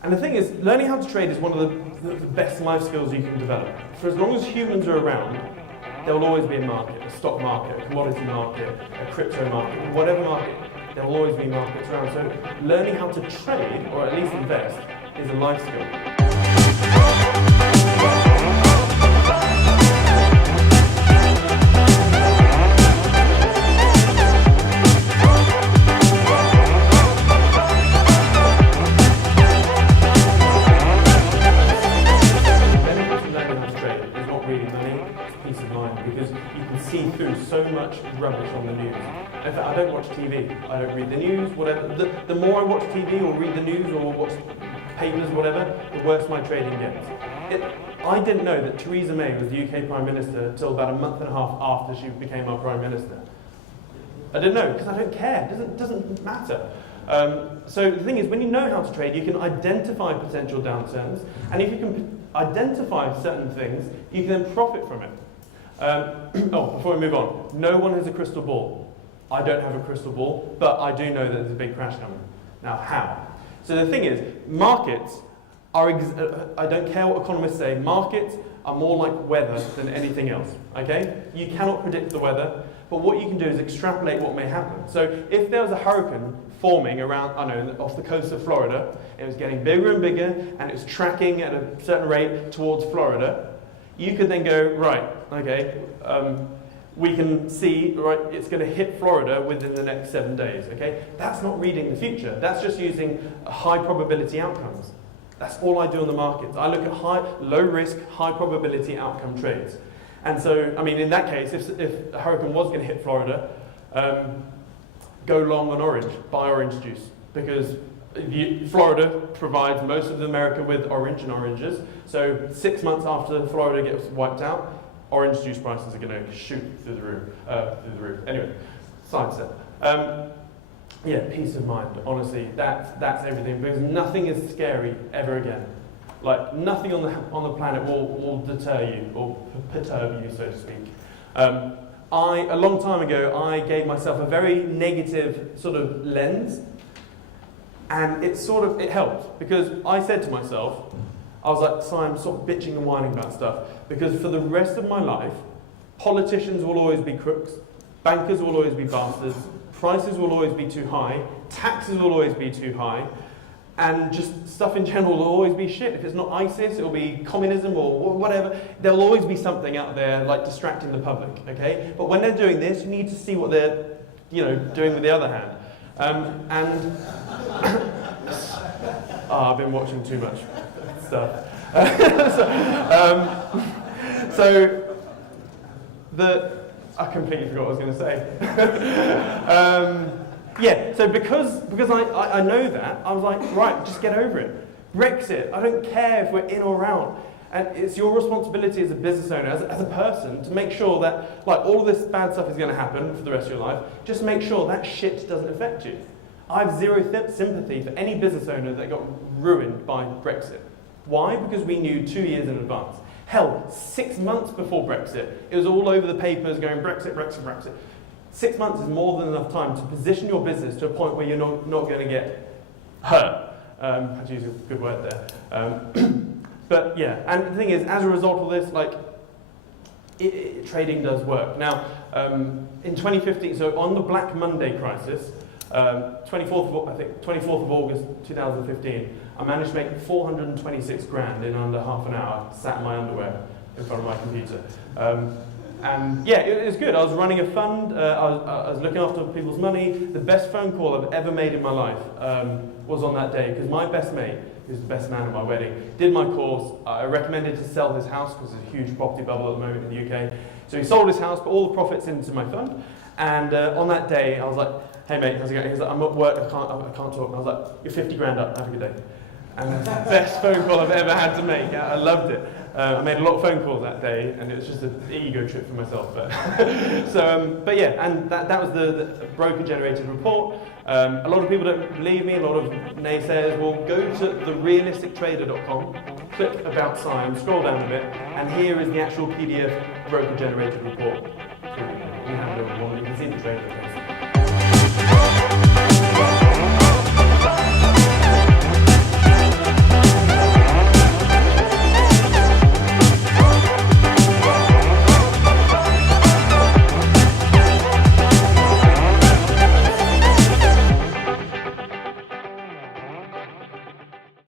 And the thing is, learning how to trade is one of the best life skills you can develop. For as long as humans are around, there will always be a market, a stock market, a commodity market, a crypto market, whatever market, there will always be markets around. So learning how to trade, or at least invest, is a life skill. Peace of mind, because you can see through so much rubbish on the news. In fact, I don't watch TV, I don't read the news, whatever. The more I watch TV or read the news or watch papers, whatever, the worse my trading gets. I didn't know that Theresa May was the UK Prime Minister until about a month and a half after she became our Prime Minister. I didn't know, because I don't care, it doesn't matter. So the thing is, when you know how to trade, you can identify potential downturns, and if you can identify certain things, you can then profit from it. Before we move on, no one has a crystal ball. I don't have a crystal ball, but I do know that there's a big crash coming. Now, how? So the thing is, markets are, I don't care what economists say, markets are more like weather than anything else, okay? You cannot predict the weather, but what you can do is extrapolate what may happen. So if there was a hurricane forming around, off the coast of Florida, it was getting bigger and bigger, and it was tracking at a certain rate towards Florida, you could then go, right, okay, we can see, right, it's going to hit Florida within the next 7 days, okay? That's not reading the future. That's just using high probability outcomes. That's all I do on the markets. I look at low risk, high probability outcome trades. And so, in that case, if a hurricane was going to hit Florida, go long on orange, buy orange juice, because Florida provides most of America with orange and oranges. So 6 months after Florida gets wiped out, orange juice prices are going to shoot through the roof. Anyway, side step. Peace of mind. Honestly, that's everything, because nothing is scary ever again. Like nothing on the planet will deter you or perturb you, so to speak. A long time ago, I gave myself a very negative sort of lens. And it helped, because I said to myself, I was like, so I'm sort of bitching and whining about stuff, because for the rest of my life, politicians will always be crooks, bankers will always be bastards, prices will always be too high, taxes will always be too high, and just stuff in general will always be shit. If it's not ISIS, it'll be communism or whatever. There'll always be something out there like distracting the public, okay? But when they're doing this, you need to see what they're, doing with the other hand. I've been watching too much stuff. I completely forgot what I was going to say. So because I know that, I was like, right, just get over it. Brexit, I don't care if we're in or out. And it's your responsibility as a business owner, as a person, to make sure that all of this bad stuff is going to happen for the rest of your life. Just make sure that shit doesn't affect you. I have zero sympathy for any business owner that got ruined by Brexit. Why? Because we knew 2 years in advance. Hell, 6 months before Brexit, it was all over the papers going Brexit, Brexit, Brexit. 6 months is more than enough time to position your business to a point where you're not going to get hurt. I had to use a good word there. But yeah, and the thing is, as a result of this, trading does work. Now, in 2015, so on the Black Monday crisis, 24th of August 2015, I managed to make 426 grand in under half an hour, sat in my underwear in front of my computer. And yeah, it was good. I was running a fund, I was looking after people's money. The best phone call I've ever made in my life was on that day, because my best mate, who's the best man at my wedding, did my course. I recommended to sell his house, because there's a huge property bubble at the moment in the UK. So he sold his house, put all the profits into my fund. And on that day, I was like, hey mate, how's it going? He's like, I'm at work, I can't talk. And I was like, you're 50 grand up, have a good day. And it's the best phone call I've ever had to make. I loved it. I made a lot of phone calls that day, and it was just an ego trip for myself. But but yeah, and that was the broker-generated report. A lot of people don't believe me, a lot of naysayers. Well, go to therealistictrader.com, click About Siam, scroll down a bit, and here is the actual PDF broker-generated report. You have one, you can see the trader.